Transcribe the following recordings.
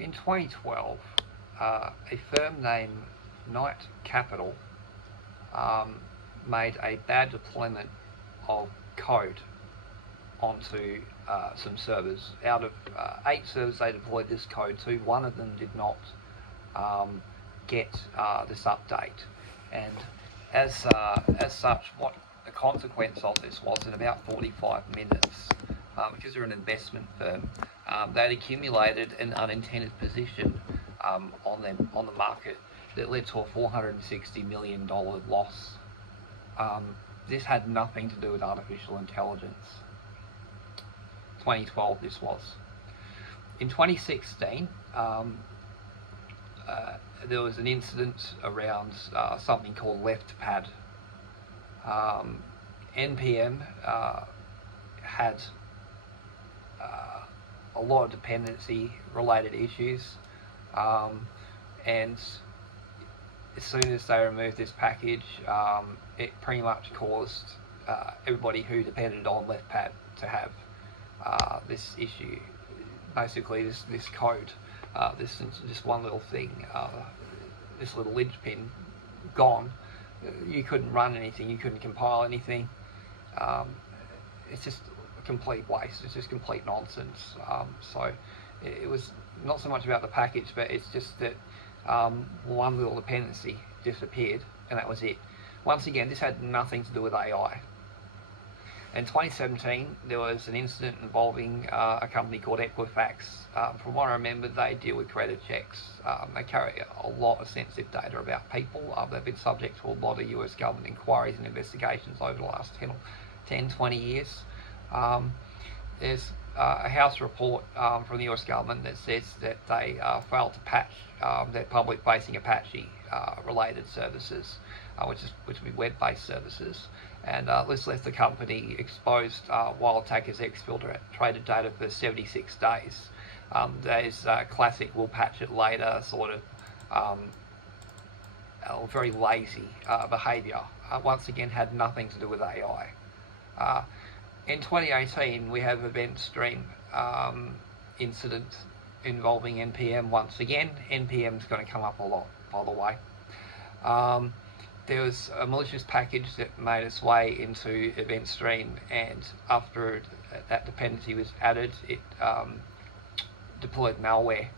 In 2012, a firm named Knight Capital um, made a bad deployment of code onto some servers. Out of 8 servers they deployed this code to, one of them did not get this update. And as such, what the consequence of this was, in about 45 minutes, because they're an investment firm, they'd accumulated an unintended position on the market that led to a $460 million loss. This had nothing to do with artificial intelligence. 2012 this was. In 2016, there was an incident around something called left pad. NPM had a lot of dependency related issues, and as soon as they removed this package, it pretty much caused everybody who depended on left pad to have this issue. Basically, this code, this just one little thing, this little linchpin gone. You couldn't run anything, you couldn't compile anything. It's just a complete waste. It's just complete nonsense. So it was not so much about the package, but it's just that one little dependency disappeared, and that was it. Once again, this had nothing to do with AI. In 2017, there was an incident involving a company called Equifax. From what I remember, they deal with credit checks. They carry a lot of sensitive data about people. They've been subject to a lot of US government inquiries and investigations over the last 20 years. There's a House report from the US government that says that they failed to patch their public-facing Apache related services, which would be web-based services. And this left the company exposed while attackers exfiltrated data for 76 days. There's classic we'll patch it later sort of very lazy behaviour. Once again, had nothing to do with AI. In 2018, we have event stream incident involving NPM once again. NPM is going to come up a lot, by the way. There was a malicious package that made its way into event stream, and after that dependency was added, it deployed malware.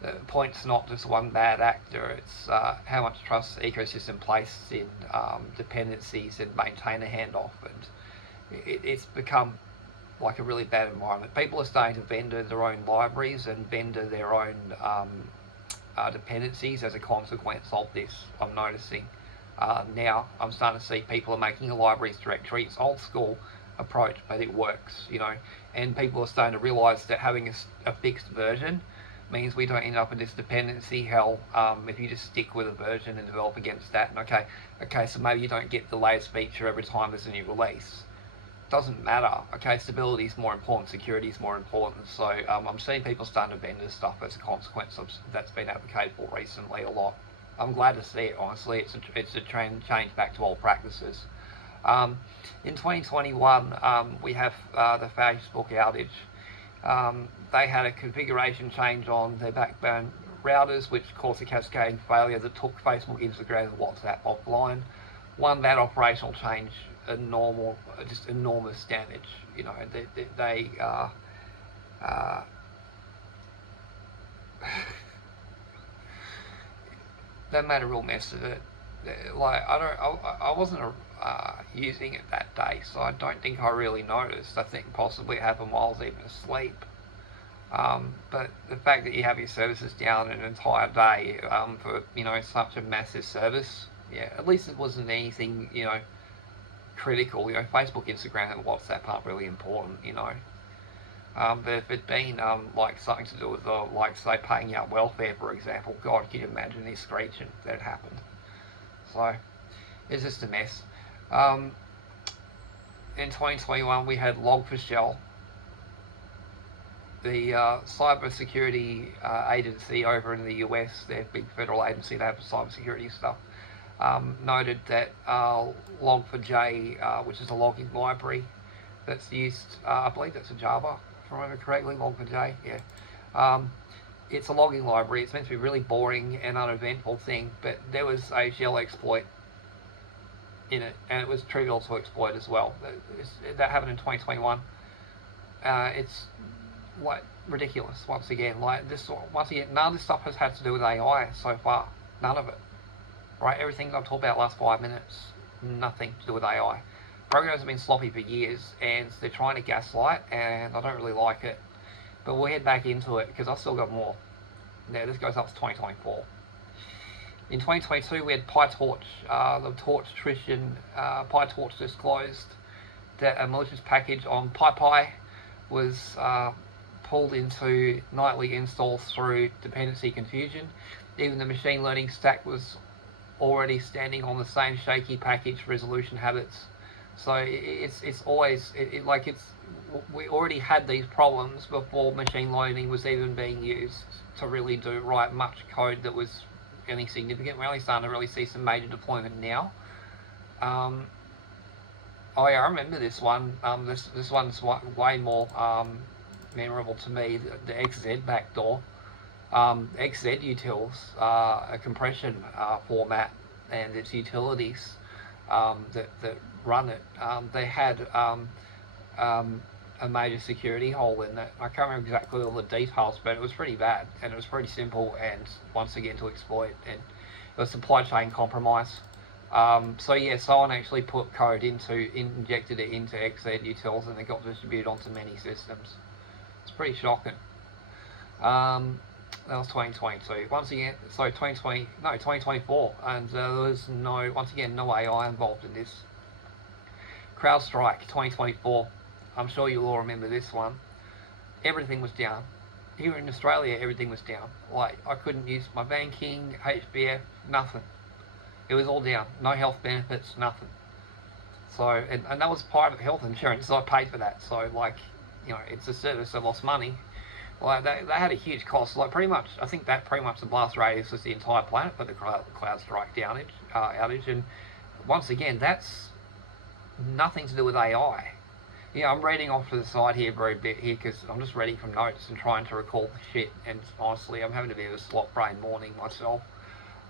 The point's not just one bad actor, it's how much trust the ecosystem places in dependencies and maintainer handoff, and it's become like a really bad environment. People are starting to vendor their own libraries and vendor their own dependencies as a consequence of this, I'm noticing. Now I'm starting to see people are making a libraries directory. It's old school approach, but it works, you know, and people are starting to realize that having a fixed version means we don't end up in this dependency hell if you just stick with a version and develop against that. And okay, so maybe you don't get the latest feature every time there's a new release. Doesn't matter. Okay, stability is more important, security is more important. So I'm seeing people starting to vendor stuff as a consequence of that's been advocated for recently a lot. I'm glad to see it, honestly. It's a trend change back to old practices. In 2021, we have the Facebook outage. They had a configuration change on their backbone routers, which caused a cascading failure that took Facebook, Instagram, and WhatsApp offline. One bad operational change, just enormous damage. You know, they made a real mess of it. Like I wasn't using it that day, so I don't think I really noticed. I think possibly it happened while I was even asleep. But the fact that you have your services down an entire day for such a massive service, yeah, at least it wasn't anything critical. Facebook, Instagram, and WhatsApp aren't really important, But if it'd been like something to do with like say paying out welfare, for example, God, can you imagine this screeching that happened? So it's just a mess. In 2021, we had Log4Shell, the cybersecurity agency over in the US, their big federal agency, they have cybersecurity stuff, noted that Log4j, which is a logging library that's used, I believe that's in Java, if I remember correctly, Log4j, yeah. it's a logging library. It's meant to be really boring and uneventful thing, but there was a shell exploit in it, and it was trivial to exploit as well. That happened in 2021. It's like ridiculous once again. Like this, once again, none of this stuff has had to do with AI so far. None of it. Right? Everything I've talked about last 5 minutes, nothing to do with AI. Programs have been sloppy for years, and they're trying to gaslight, and I don't really like it. But we'll head back into it because I've still got more. Now this goes up to 2024. In 2022, we had PyTorch. The PyTorch disclosed that a malicious package on PyPy was pulled into nightly installs through dependency confusion. Even the machine learning stack was already standing on the same shaky package resolution habits. So it's always we already had these problems before machine learning was even being used to really write much code that was any significant. We're only starting to really see some major deployment now. Oh yeah, I remember this one. This one's way more memorable to me. The XZ backdoor. XZ utils a compression format and its utilities that run it. They had a major security hole in it. I can't remember exactly all the details, but it was pretty bad, and it was pretty simple, and once again to exploit, and it was supply chain compromise. So yeah, someone actually put code injected it into XZ utils, and it got distributed onto many systems. It's pretty shocking. That was 2022. Once again, so 2024, and there was once again, no AI involved in this. CrowdStrike 2024. I'm sure you'll all remember this one. Everything was down. Here in Australia, everything was down. Like, I couldn't use my banking, HBF, nothing. It was all down. No health benefits, nothing. So, and that was private health insurance, so I paid for that. So, like, it's a service that lost money. Like, they had a huge cost. Like, pretty much, I think that pretty much the blast radius was the entire planet for the CrowdStrike outage. And once again, that's nothing to do with AI. Yeah, I'm reading off to the side here very bit here because I'm just reading from notes and trying to recall shit. And honestly, I'm having a bit of a slop brain morning myself.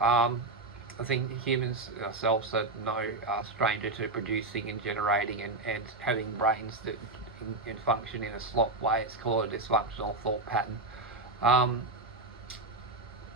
I think humans ourselves are no stranger to producing and generating and having brains that can function in a slop way. It's called a dysfunctional thought pattern.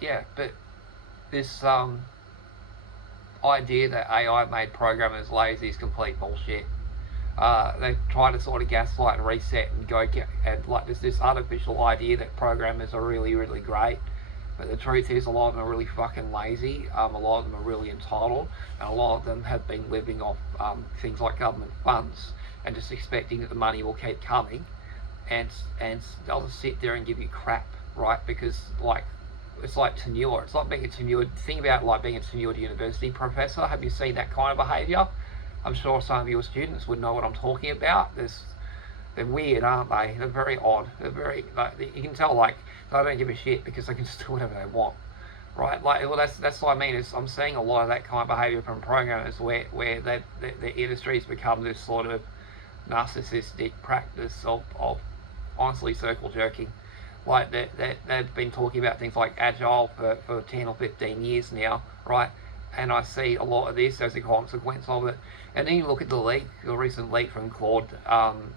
Yeah, but this idea that AI made programmers lazy is complete bullshit. They try to sort of gaslight and reset and there's this artificial idea that programmers are really, really great. But the truth is, a lot of them are really fucking lazy. A lot of them are really entitled, and a lot of them have been living off things like government funds and just expecting that the money will keep coming, and they'll just sit there and give you crap, right? Because it's like tenure. It's like being a tenured. Think about like being a tenured university professor. Have you seen that kind of behaviour? I'm sure some of your students would know what I'm talking about. They're weird, aren't they? They're very odd. They're very, you can tell, they don't give a shit because they can just do whatever they want, right? That's what I mean. Is I'm seeing a lot of that kind of behaviour from programmers where the industry's become this sort of narcissistic practice of honestly circle jerking. Like they've been talking about things like agile for 10 or 15 years now, right? And I see a lot of this as a consequence of it. And then you look at the leak, the recent leak from Claude,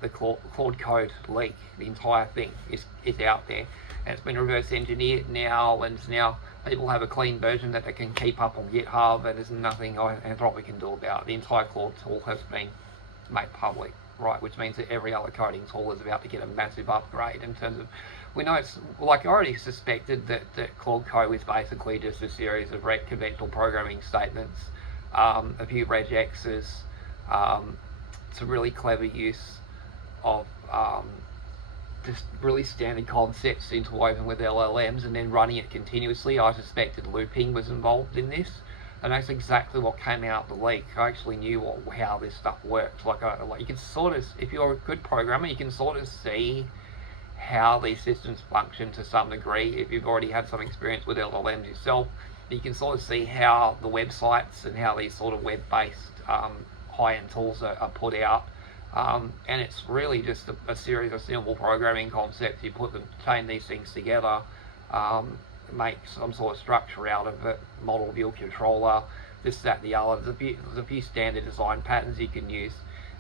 the Claude code leak. The entire thing is out there, and it's been reverse engineered now, and now people have a clean version that they can keep up on GitHub, and there's nothing Anthropic can do about it. The entire Claude tool has been made public, right? Which means that every other coding tool is about to get a massive upgrade in terms of. We know it's like I already suspected that Claude Code is basically just a series of conventional programming statements, a few regexes, some really clever use of just really standard concepts interwoven with LLMs and then running it continuously. I suspected looping was involved in this, and that's exactly what came out of the leak. I actually knew how this stuff works. Like you can sort of, if you're a good programmer, you can sort of see how these systems function to some degree. If you've already had some experience with LLMs yourself, you can sort of see how the websites and how these sort of web-based high-end tools are put out. And it's really just a series of simple programming concepts. You chain these things together, make some sort of structure out of it, model view controller, this, that, the other. There's a few standard design patterns you can use,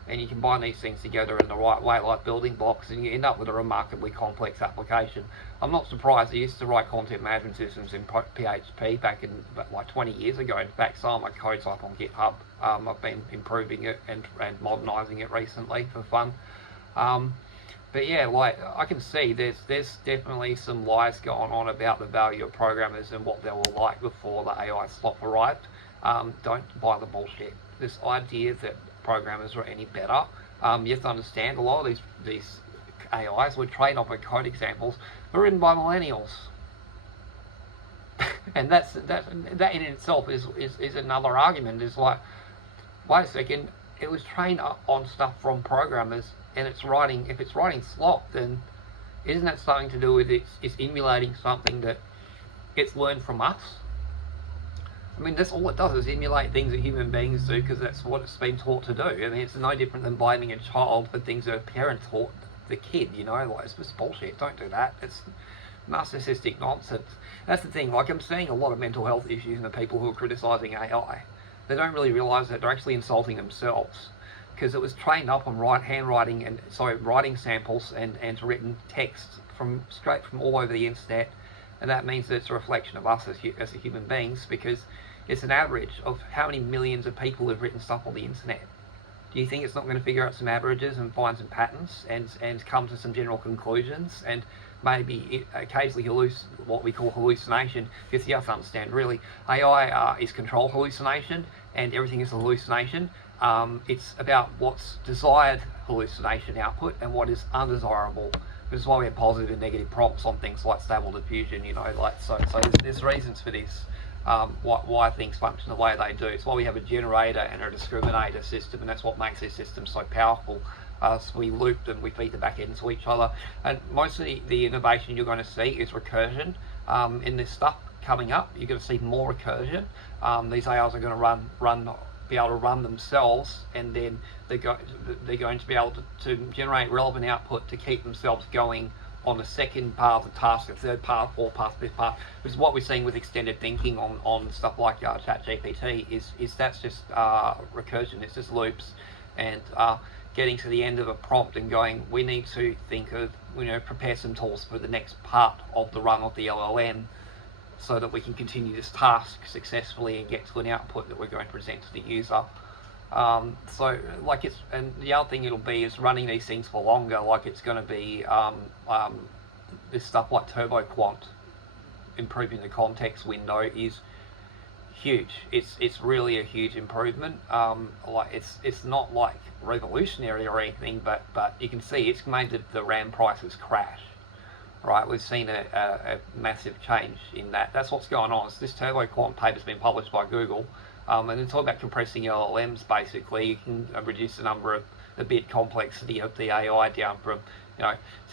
and you combine these things together in the right way, like building blocks, and you end up with a remarkably complex application. I'm not surprised. I used to write content management systems in PHP back in like 20 years ago. In fact, some of my code's up on GitHub. I've been improving it and modernising it recently for fun. But yeah, like I can see there's definitely some lies going on about the value of programmers and what they were like before the AI slop arrived. Don't buy the bullshit. This idea that programmers are any better. You have to understand a lot of these AIs were trained off of code examples were written by millennials. And that in itself is another argument. Is like, wait a second, it was trained on stuff from programmers, and if it's writing slop, then isn't that something to do with it's emulating something that it's learned from us? I mean, that's all it does, is emulate things that human beings do, because that's what it's been taught to do. I mean, it's no different than blaming a child for things that a parent taught the kid, you know? Like, it's just bullshit. Don't do that. It's narcissistic nonsense. That's the thing. Like, I'm seeing a lot of mental health issues in the people who are criticising AI. They don't really realise that they're actually insulting themselves, because it was trained up on writing samples and written text straight from all over the internet. And that means that it's a reflection of us as human beings, because it's an average of how many millions of people have written stuff on the internet. Do you think it's not going to figure out some averages and find some patterns and come to some general conclusions, and maybe occasionally what we call hallucination? Because you have to understand, really, AI is controlled hallucination, and everything is hallucination. It's about what's desired hallucination output and what is undesirable. This is why we have positive and negative prompts on things like Stable Diffusion, you know, like so there's reasons for this, why things function the way they do. It's why we have a generator and a discriminator system, and that's what makes this system so powerful. So we loop them, we feed the back end to each other, and most of the innovation you're going to see is recursion. In this stuff coming up, you're going to see more recursion. These AIs are going to be able to run themselves, and then they're going to be able to generate relevant output to keep themselves going on the second part of the task, the third part, fourth part, fifth part, which is what we're seeing with extended thinking on stuff like ChatGPT. Is that's just recursion. It's just loops, and getting to the end of a prompt and going, we need to think of, prepare some tools for the next part of the run of the LLM, so that we can continue this task successfully and get to an output that we're going to present to the user. And the other thing it'll be is running these things for longer. Like, it's going to be this stuff like Turbo Quant, improving the context window, is huge. It's really a huge improvement. It's not like revolutionary or anything, but you can see it's made the RAM prices crash. Right, we've seen a massive change in that. That's what's going on. This Turbo Quant paper's been published by Google, and it's all about compressing LLMs. Basically, you can reduce the bit complexity of the AI down from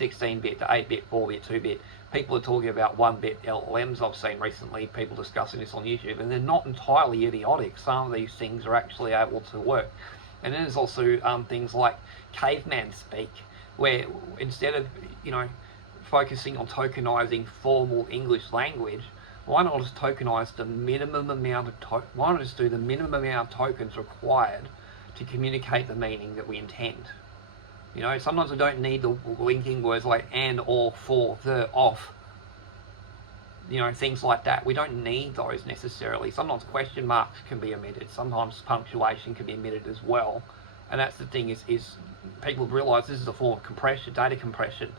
16-bit to 8-bit, 4-bit, 2-bit. People are talking about 1-bit LLMs. I've seen recently people discussing this on YouTube, and they're not entirely idiotic. Some of these things are actually able to work. And then there's also things like caveman speak, where instead of focusing on tokenizing formal English language, why not just tokenize the minimum amount of why not just do the minimum amount of tokens required to communicate the meaning that we intend? Sometimes we don't need the linking words like and, or, for, the, off, things like that. We don't need those necessarily. Sometimes question marks can be omitted. Sometimes punctuation can be omitted as well. And that's the thing, is people have realized this is a form of compression, data compression.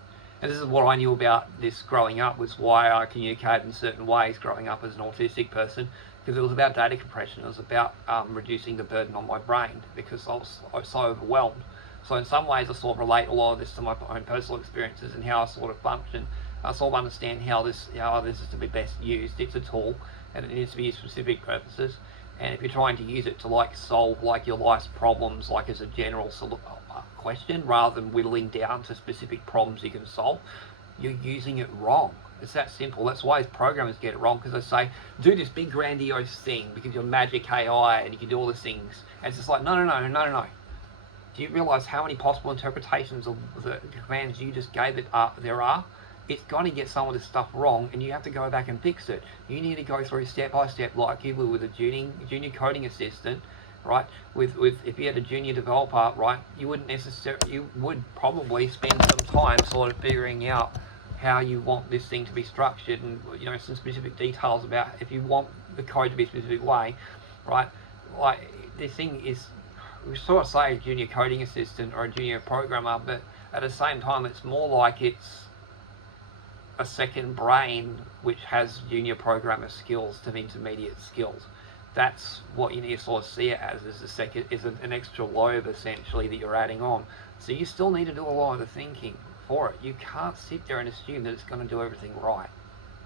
And this is what I knew about this growing up, was why I communicated in certain ways growing up as an autistic person, because it was about data compression. It was about reducing the burden on my brain, because I was so overwhelmed. So in some ways I sort of relate a lot of this to my own personal experiences and how I sort of function. I sort of understand how this is to be best used. It's a tool, and it needs to be used for specific purposes. And if you're trying to use it to solve your life's problems, as a general question, rather than whittling down to specific problems you can solve, you're using it wrong. It's that simple. That's why programmers get it wrong, because they say, do this big grandiose thing because you're magic AI and you can do all these things. And it's just like, no. Do you realize how many possible interpretations of the commands you just gave it there are? it's going to get some of this stuff wrong, and you have to go back and fix it. You need to go through step by step, like you would with a junior coding assistant, right? With if you had a junior developer, right, you would probably spend some time sort of figuring out how you want this thing to be structured, and some specific details about if you want the code to be a specific way, right? Like this thing is, we sort of say a junior coding assistant or a junior programmer, but at the same time, it's more like it's a second brain which has junior programmer skills to intermediate skills. That's what you need to sort of see it as, an extra lobe essentially that you're adding on. So you still need to do a lot of the thinking for it. You can't sit there and assume that it's going to do everything right.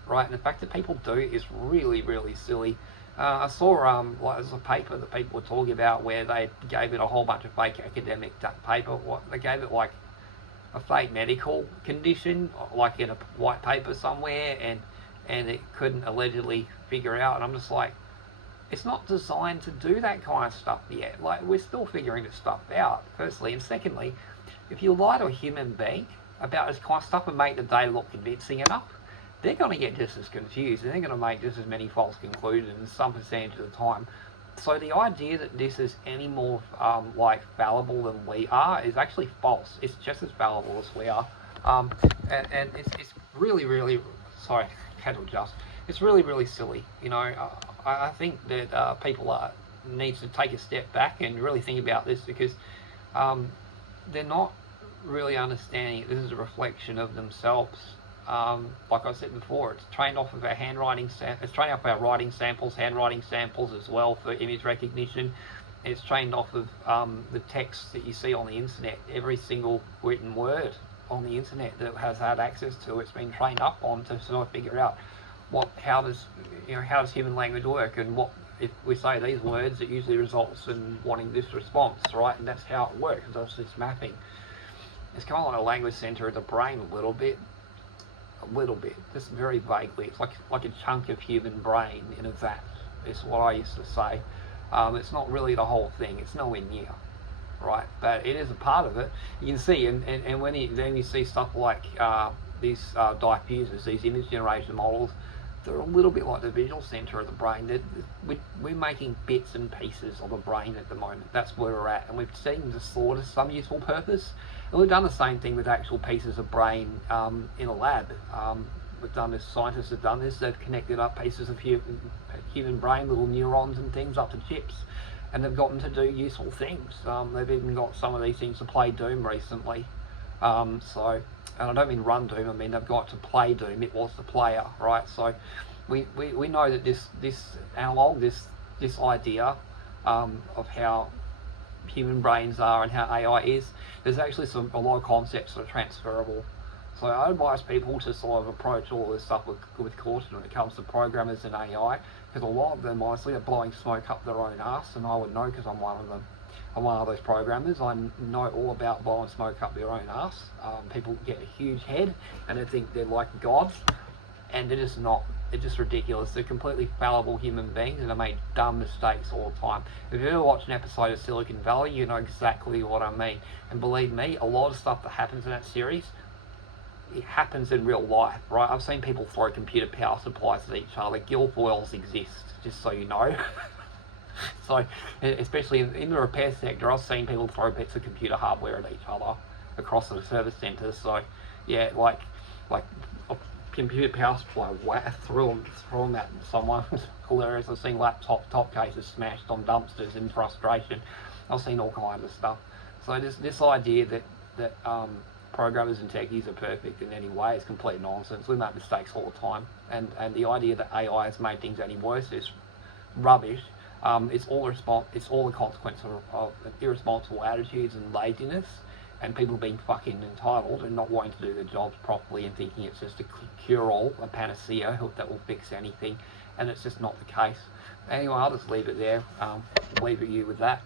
And the fact that people do is really, really silly. I saw there's a paper that people were talking about where they gave it a whole bunch of fake academic paper. They gave it like a fake medical condition, like in a white paper somewhere, and it couldn't allegedly figure out. And I'm just like, it's not designed to do that kind of stuff yet. Like, we're still figuring this stuff out, firstly. And secondly, if you lie to a human being about this kind of stuff and make the data look convincing enough, they're going to get just as confused, and they're going to make just as many false conclusions some percentage of the time. So the idea that this is any more fallible than we are is actually false. It's just as fallible as we are, and it's really, really, sorry, had to adjust. It's really, really silly. I think that people need to take a step back and really think about this, because they're not really understanding this is a reflection of themselves. Like I said before, it's trained off of our it's trained off our writing samples, handwriting samples as well for image recognition. It's trained off of the text that you see on the internet. Every single written word on the internet that has had access to it's been trained up on to sort of figure out how does human language work, and what if we say these words, it usually results in wanting this response, right? And that's how it works. It's this mapping. It's kind of like a language center of the brain a little bit, just very vaguely. It's like a chunk of human brain in a vat, is what I used to say. It's not really the whole thing. It's nowhere near, right? But it is a part of it. You can see, and when you see stuff like these diffusers, these image generation models, they're a little bit like the visual center of the brain. We're making bits and pieces of a brain at the moment. That's where we're at, and we've seen this sort of some useful purpose. And we've done the same thing with actual pieces of brain in a lab. We've done this. Scientists have done this. They've connected up pieces of human brain, little neurons and things, up to chips, and they've gotten to do useful things. They've even got some of these things to play Doom recently. And I don't mean run Doom, I mean they've got to play Doom. It was the player, right? So we know that this analog, this idea of how human brains are and how AI is, there's actually a lot of concepts that are transferable. So I advise people to sort of approach all this stuff with caution when it comes to programmers and AI, because a lot of them honestly are blowing smoke up their own ass, and I would know because I'm one of them. I'm one of those programmers. I know all about blowing smoke up their own ass. People get a huge head and they think they're like gods, and they're just not. They're just ridiculous. They're completely fallible human beings, and they make dumb mistakes all the time. If you ever watched an episode of Silicon Valley, you know exactly what I mean. And believe me, a lot of stuff that happens in that series, it happens in real life, right? I've seen people throw computer power supplies at each other. Guilfoils exist, just so you know. So, especially in the repair sector, I've seen people throw bits of computer hardware at each other across the service centres. So, yeah, like a computer power supply, threw them at someone. It's hilarious. I've seen laptop top cases smashed on dumpsters in frustration. I've seen all kinds of stuff. So this idea that programmers and techies are perfect in any way is complete nonsense. We make mistakes all the time, and the idea that AI has made things any worse is rubbish. It's all the consequence of irresponsible attitudes and laziness, and people being fucking entitled and not wanting to do their jobs properly and thinking it's just a cure-all, a panacea that will fix anything, and it's just not the case. Anyway, I'll just leave it there. Leave you with that.